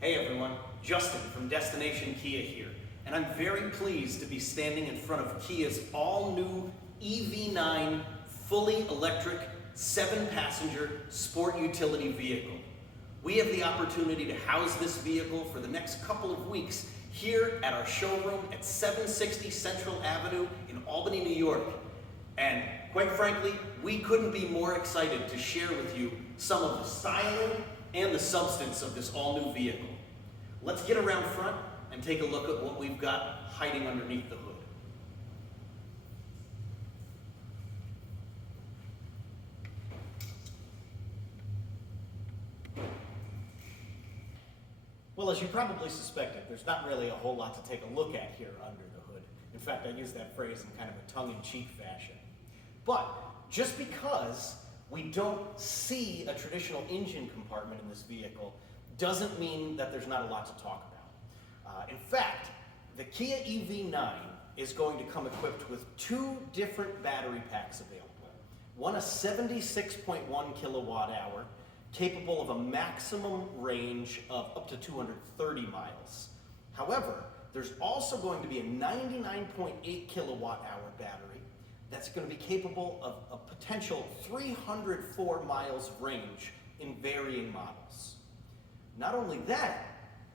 Hey everyone, Justin from Destination Kia here, and I'm very pleased to be standing in front of Kia's all-new EV9 fully electric 7-passenger sport utility vehicle. We have the opportunity to house this vehicle for the next couple of weeks here at our showroom at 760 Central Avenue in Albany, New York. And quite frankly, we couldn't be more excited to share with you some of the styling and the substance of this all-new vehicle. Let's get around front and take a look at what we've got hiding underneath the hood. Well, as you probably suspected, there's not really a whole lot to take a look at here under the hood. In fact, I use that phrase in kind of a tongue-in-cheek fashion. But just because we don't see a traditional engine compartment in this vehicle doesn't mean that there's not a lot to talk about. In fact, the Kia EV9 is going to come equipped with 2 different battery packs available. One a 76.1 kilowatt hour, capable of a maximum range of up to 230 miles. However, there's also going to be a 99.8 kilowatt hour battery that's going to be capable of a potential 304 miles of range in varying models. Not only that,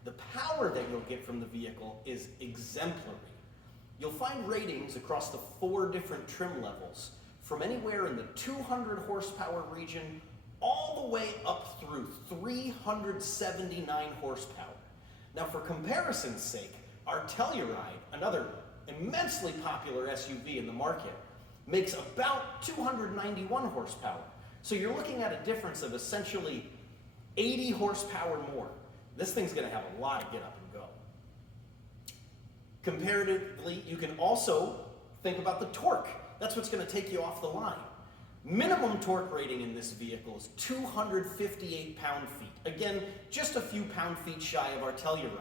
the power that you'll get from the vehicle is exemplary. You'll find ratings across the 4 different trim levels from anywhere in the 200 horsepower region all the way up through 379 horsepower. Now, for comparison's sake, our Tailgate, another immensely popular SUV in the market, makes about 291 horsepower. So you're looking at a difference of essentially 80 horsepower more. This thing's going to have a lot of get up and go. Comparatively, you can also think about the torque. That's what's going to take you off the line. Minimum torque rating in this vehicle is 258 pound-feet. Again, just a few pound-feet shy of our Tailgate.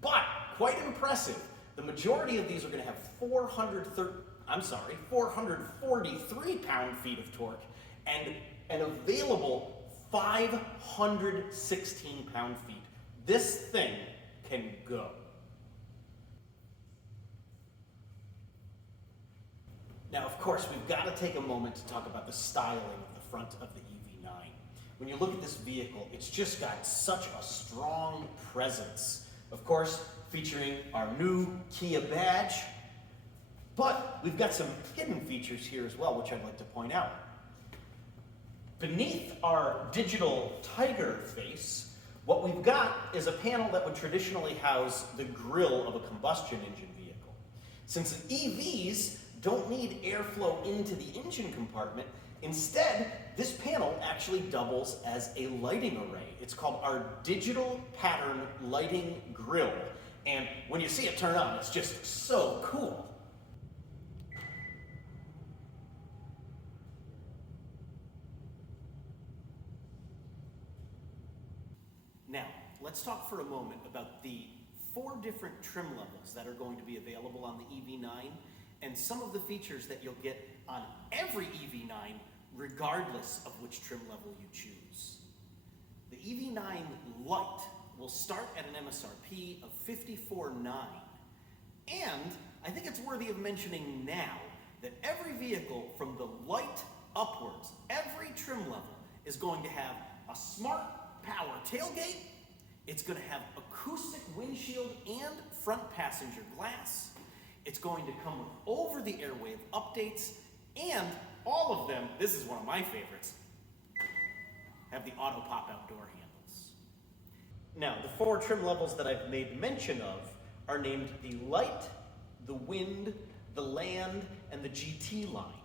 But quite impressive. The majority of these are going to have 443 pound-feet of torque and an available 516 pound-feet. This thing can go. Now, of course, we've got to take a moment to talk about the styling of the front of the EV9. When you look at this vehicle, it's just got such a strong presence. Of course, featuring our new Kia badge, but we've got some hidden features here as well, which I'd like to point out. Beneath our digital tiger face, what we've got is a panel that would traditionally house the grille of a combustion engine vehicle. Since EVs don't need airflow into the engine compartment, instead, this panel actually doubles as a lighting array. It's called our digital pattern lighting grille. And when you see it turn on, it's just so cool. Now, let's talk for a moment about the 4 different trim levels that are going to be available on the EV9 and some of the features that you'll get on every EV9 regardless of which trim level you choose. The EV9 Lite will start at an MSRP of $54,900. And I think it's worthy of mentioning now that every vehicle from the Lite upwards, every trim level, is going to have a smart power tailgate. It's going to have acoustic windshield and front passenger glass. It's going to come with over-the-air wave updates, and all of them, this is one of my favorites, have the auto pop-out door handles. Now, the 4 trim levels that I've made mention of are named the Light, the Wind, the Land, and the GT line.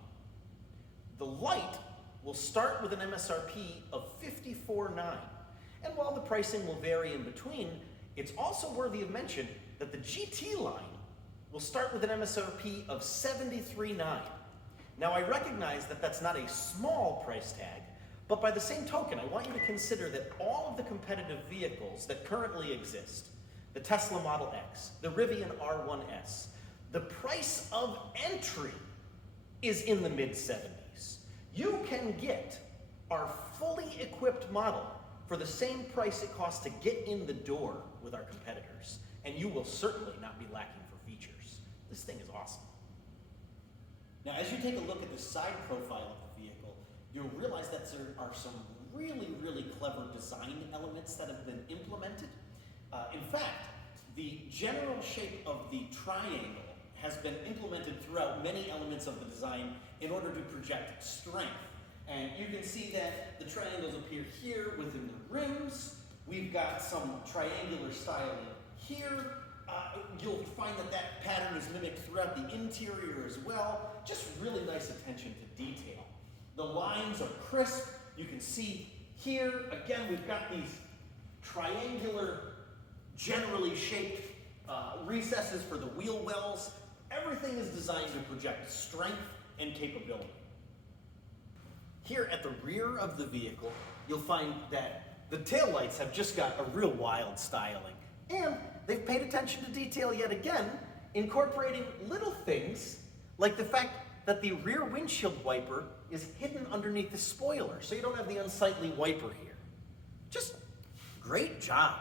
The Light will start with an MSRP of $54,900. And while the pricing will vary in between, it's also worthy of mention that the GT line will start with an MSRP of $73,900. Now, I recognize that that's not a small price tag, but by the same token, I want you to consider that all of the competitive vehicles that currently exist, the Tesla Model X, the Rivian R1S, the price of entry is in the mid-70s. You can get our fully equipped model for the same price it costs to get in the door with our competitors, and you will certainly not be lacking for features. This thing is awesome. Now, as you take a look at the side profile of the vehicle, you'll realize that there are some really, really clever design elements that have been implemented. In fact, the general shape of the triangle has been implemented throughout many elements of the design in order to project strength. And you can see that the triangles appear here within the rims. We've got some triangular styling here. You'll find that that pattern is mimicked throughout the interior as well. Just really nice attention to detail. The lines are crisp. You can see here, again, we've got these triangular, generally shaped recesses for the wheel wells. Everything is designed to project strength and capability. Here at the rear of the vehicle, you'll find that the taillights have just got a real wild styling. And they've paid attention to detail yet again, incorporating little things like the fact that the rear windshield wiper is hidden underneath the spoiler, so you don't have the unsightly wiper here. Just great job.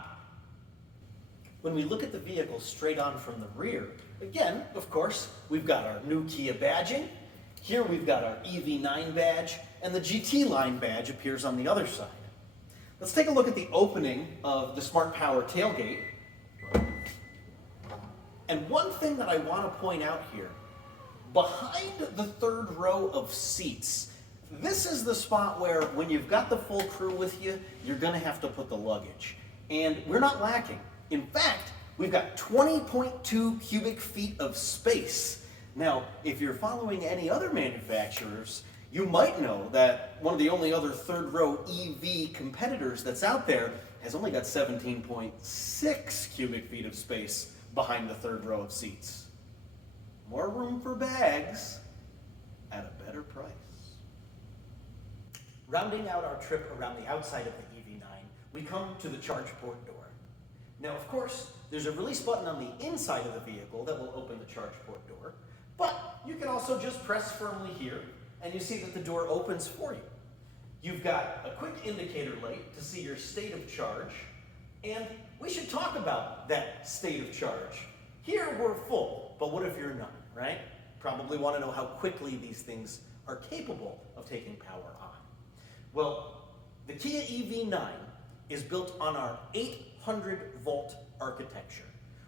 When we look at the vehicle straight on from the rear, again, of course, we've got our new Kia badging. Here we've got our EV9 badge, and the GT line badge appears on the other side. Let's take a look at the opening of the Smart Power tailgate. And one thing that I want to point out here, behind the third row of seats, this is the spot where when you've got the full crew with you, you're going to have to put the luggage. And we're not lacking. In fact, we've got 20.2 cubic feet of space. Now, if you're following any other manufacturers, you might know that one of the only other third row EV competitors that's out there has only got 17.6 cubic feet of space behind the third row of seats. More room for bags at a better price. Rounding out our trip around the outside of the EV9, we come to the charge port door. Now, of course, there's a release button on the inside of the vehicle that will open the charge port door, but you can also just press firmly here, and you see that the door opens for you. You've got a quick indicator light to see your state of charge, and we should talk about that state of charge. Here we're full, but what if you're not, right? Probably want to know how quickly these things are capable of taking power on. Well, the Kia EV9 is built on our 800-volt architecture.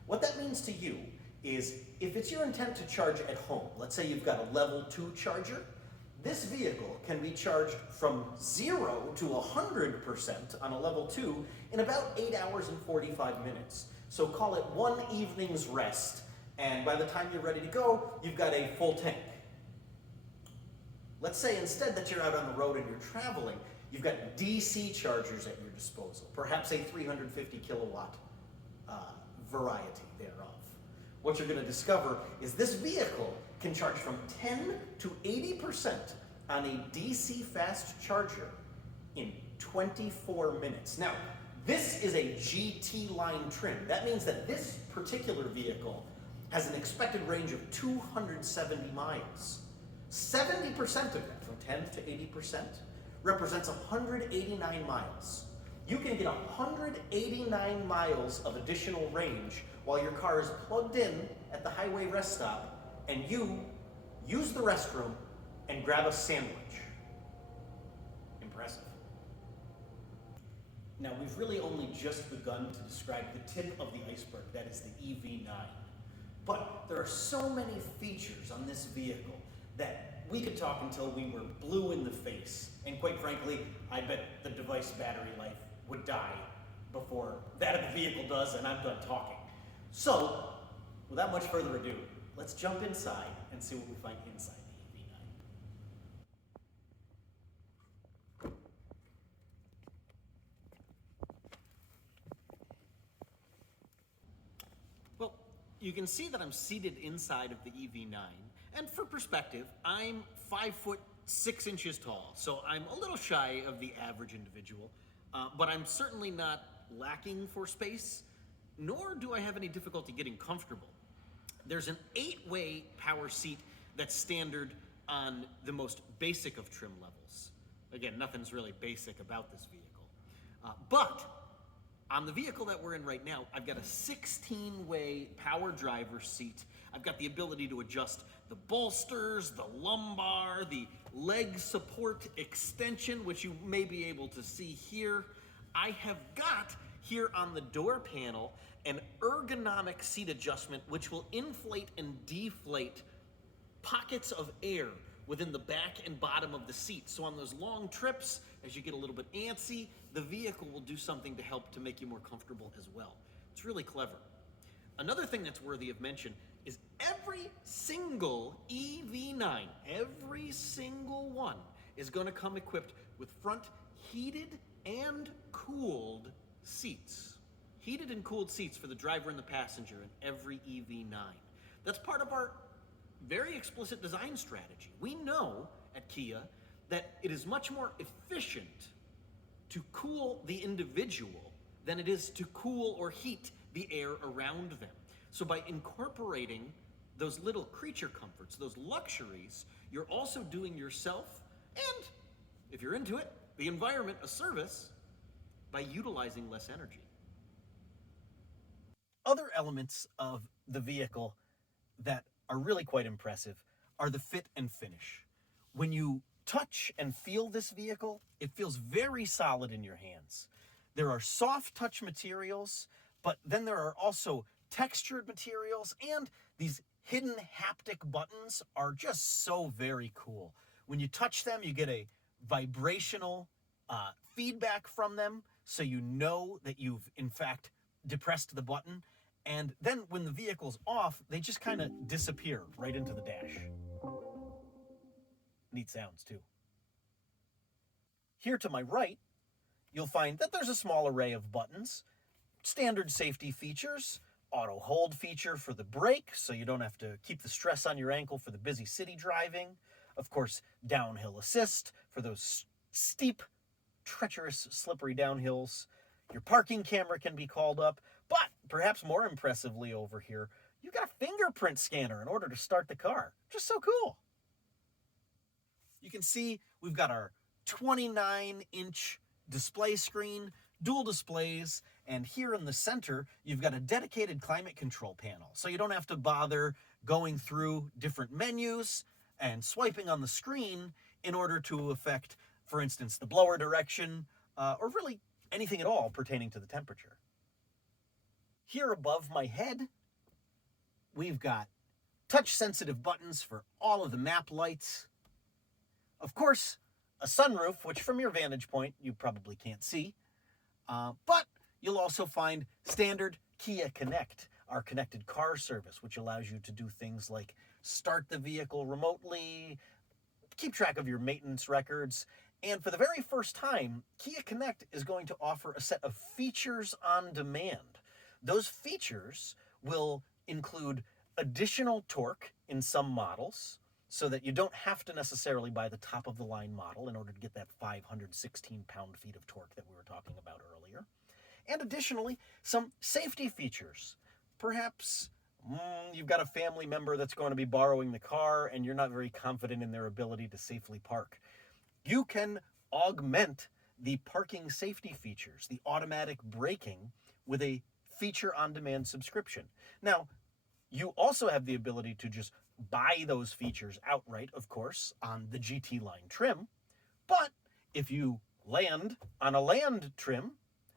What that means to you is if it's your intent to charge at home, let's say you've got a level 2 charger, this vehicle can be charged from 0 to 100% on a level 2 in about 8 hours and 45 minutes. So call it one evening's rest, and by the time you're ready to go, you've got a full tank. Let's say instead that you're out on the road and you're traveling, you've got DC chargers at your disposal, perhaps a 350 kilowatt variety thereof. What you're going to discover is this vehicle can charge from 10 to 80% on a DC fast charger in 24 minutes. Now, this is a GT line trim. That means that this particular vehicle has an expected range of 270 miles. 70% of that, from 10 to 80%, represents 189 miles. You can get 189 miles of additional range while your car is plugged in at the highway rest stop and you use the restroom and grab a sandwich. Impressive. Now, we've really only just begun to describe the tip of the iceberg, that is the EV9. But there are so many features on this vehicle that we could talk until we were blue in the face. And quite frankly, I bet the device battery life would die before that of the vehicle does, and I'm done talking. So, without much further ado, let's jump inside and see what we find inside the EV9. Well, you can see that I'm seated inside of the EV9, and for perspective, I'm 5'6" tall, so I'm a little shy of the average individual, but I'm certainly not lacking for space, nor do I have any difficulty getting comfortable. There's an 8-way power seat that's standard on the most basic of trim levels. Again, nothing's really basic about this vehicle. But on the vehicle that we're in right now, I've got a 16-way power driver seat. I've got the ability to adjust the bolsters, the lumbar, the leg support extension, which you may be able to see here. I have got here on the door panel an ergonomic seat adjustment, which will inflate and deflate pockets of air within the back and bottom of the seat. So on those long trips, as you get a little bit antsy, the vehicle will do something to help to make you more comfortable as well. It's really clever. Another thing that's worthy of mention is every single EV9, every single one is going to come equipped with front heated and cooled seats. Heated and cooled seats for the driver and the passenger in every EV9. That's part of our very explicit design strategy. We know at Kia that it is much more efficient to cool the individual than it is to cool or heat the air around them. So by incorporating those little creature comforts, those luxuries, you're also doing yourself and, if you're into it, the environment a service by utilizing less energy. Other elements of the vehicle that are really quite impressive are the fit and finish. When you touch and feel this vehicle, it feels very solid in your hands. There are soft touch materials, but then there are also textured materials, and these hidden haptic buttons are just so very cool. When you touch them, you get a vibrational feedback from them, so you know that you've in fact depressed the button. And then when the vehicle's off, they just kind of disappear right into the dash. Neat sounds too. Here to my right, you'll find that there's a small array of buttons, standard safety features, auto hold feature for the brake, so you don't have to keep the stress on your ankle for the busy city driving. Of course, downhill assist for those steep, treacherous, slippery downhills. Your parking camera can be called up, but perhaps more impressively over here, you've got a fingerprint scanner in order to start the car. Just so cool. You can see we've got our 29-inch display screen, dual displays, and here in the center, you've got a dedicated climate control panel. So you don't have to bother going through different menus and swiping on the screen in order to affect, for instance, the blower direction, or really anything at all pertaining to the temperature. Here above my head, we've got touch-sensitive buttons for all of the map lights. Of course, a sunroof, which from your vantage point, you probably can't see. But you'll also find standard Kia Connect, our connected car service, which allows you to do things like start the vehicle remotely, keep track of your maintenance records, and for the very first time, Kia Connect is going to offer a set of features on demand. Those features will include additional torque in some models, so that you don't have to necessarily buy the top-of-the-line model in order to get that 516 pound-feet of torque that we were talking about earlier. And additionally, some safety features. Perhaps you've got a family member that's going to be borrowing the car and you're not very confident in their ability to safely park. You can augment the parking safety features, the automatic braking, with a feature-on-demand subscription. Now, you also have the ability to just buy those features outright, of course, on the GT line trim. But if you land on a land trim,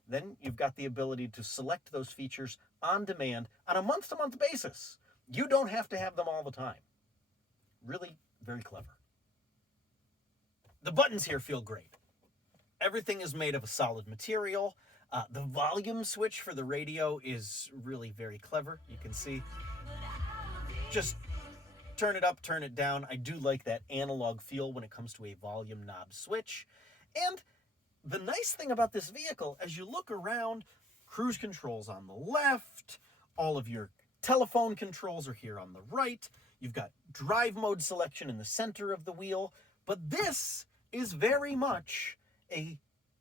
then you've got the ability to select those features on demand on a month-to-month basis. You don't have to have them all the time. Really very clever. The buttons here feel great. Everything is made of a solid material. The volume switch for the radio is really very clever. You can see. Just turn it up, turn it down. I do like that analog feel when it comes to a volume knob switch. And the nice thing about this vehicle, as you look around, cruise controls on the left, all of your telephone controls are here on the right, you've got drive mode selection in the center of the wheel, but this is very much a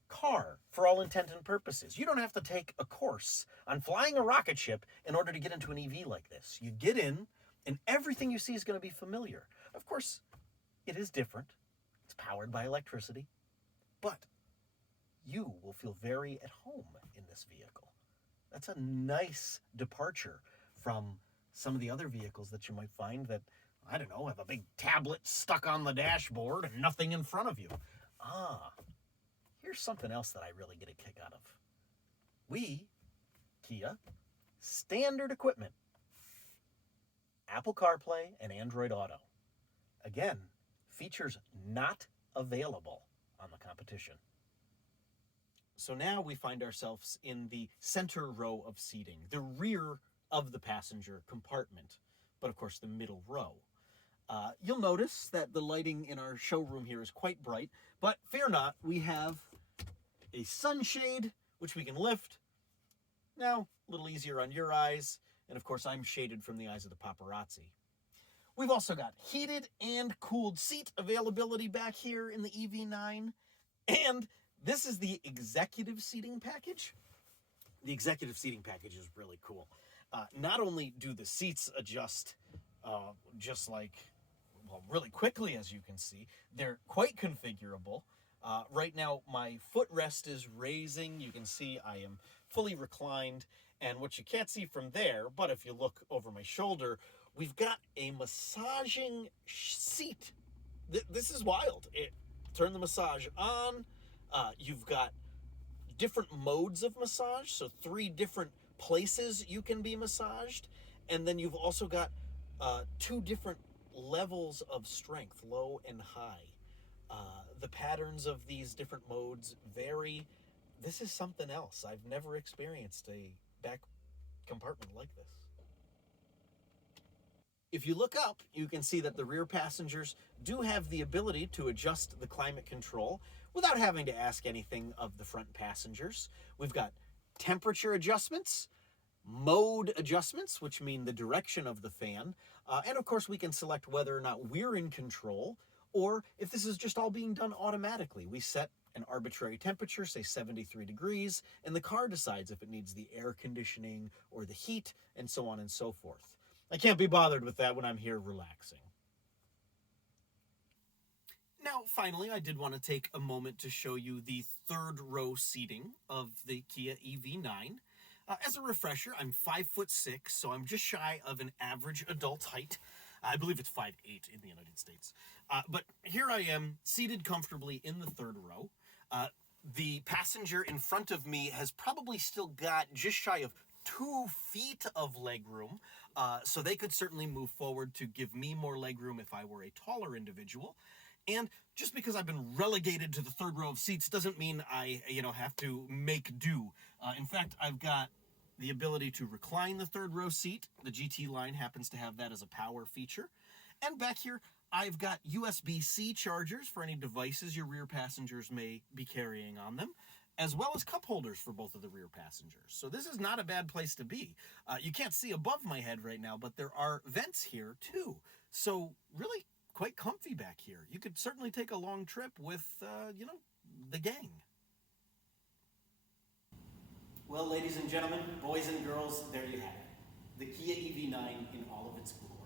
car for all intent and purposes. You don't have to take a course on flying a rocket ship in order to get into an EV like this. You get in, and everything you see is going to be familiar. Of course, it is different. It's powered by electricity. But you will feel very at home in this vehicle. That's a nice departure from some of the other vehicles that you might find that, I don't know, have a big tablet stuck on the dashboard and nothing in front of you. Here's something else that I really get a kick out of. We, Kia, standard equipment, Apple CarPlay and Android Auto. Again, features not available on the competition. So now we find ourselves in the center row of seating, the rear of the passenger compartment, but of course the middle row. You'll notice that the lighting in our showroom here is quite bright, but fear not, we have a sunshade, which we can lift. Now, a little easier on your eyes, and of course I'm shaded from the eyes of the paparazzi. We've also got heated and cooled seat availability back here in the EV9, and this is the executive seating package. The executive seating package is really cool. Not only do the seats adjust just like, well, really quickly, as you can see, they're quite configurable. Right now, my footrest is raising. You can see I am fully reclined. And what you can't see from there, but if you look over my shoulder, we've got a massaging seat. This is wild. Turn the massage on. You've got different modes of massage, so 3 different places you can be massaged. And then you've also got 2 different levels of strength, low and high. The patterns of these different modes vary. This is something else. I've never experienced a back compartment like this. If you look up, you can see that the rear passengers do have the ability to adjust the climate control without having to ask anything of the front passengers. We've got temperature adjustments, mode adjustments, which mean the direction of the fan, and of course we can select whether or not we're in control, or if this is just all being done automatically. We set an arbitrary temperature, say 73 degrees, and the car decides if it needs the air conditioning or the heat, and so on and so forth. I can't be bothered with that when I'm here relaxing. Now, finally, I did want to take a moment to show you the 3rd row seating of the Kia EV9. As a refresher, I'm 5'6", so I'm just shy of an average adult height. I believe it's 5'8" in the United States. But here I am, seated comfortably in the 3rd row. The passenger in front of me has probably still got just shy of 2 feet of legroom, so they could certainly move forward to give me more legroom if I were a taller individual. And just because I've been relegated to the 3rd row of seats doesn't mean I, have to make do. In fact, I've got the ability to recline the 3rd row seat. The GT line happens to have that as a power feature. And back here, I've got USB-C chargers for any devices your rear passengers may be carrying on them, as well as cup holders for both of the rear passengers. So this is not a bad place to be. You can't see above my head right now, but there are vents here too. So really quite comfy back here. You could certainly take a long trip with, the gang. Well, ladies and gentlemen, boys and girls, there you have it. The Kia EV9 in all of its glory.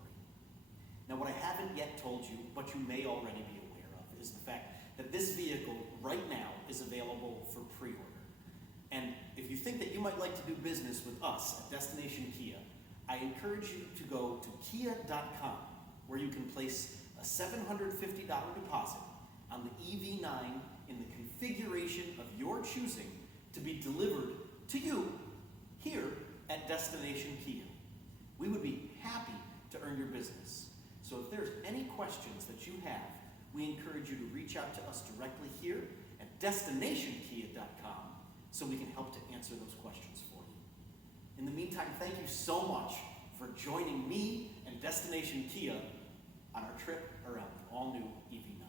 Now, what I haven't yet told you, but you may already be aware of, is the fact that this vehicle right now is available for pre-order. And if you think that you might like to do business with us at Destination Kia, I encourage you to go to kia.com, where you can place a $750 deposit on the EV9 in the configuration of your choosing to be delivered to you here at Destination Kia. We would be happy to earn your business. So if there's any questions that you have, we encourage you to reach out to us directly here at destinationkia.com so we can help to answer those questions for you. In the meantime, thank you so much for joining me and Destination Kia on our trip around the all-new EV9.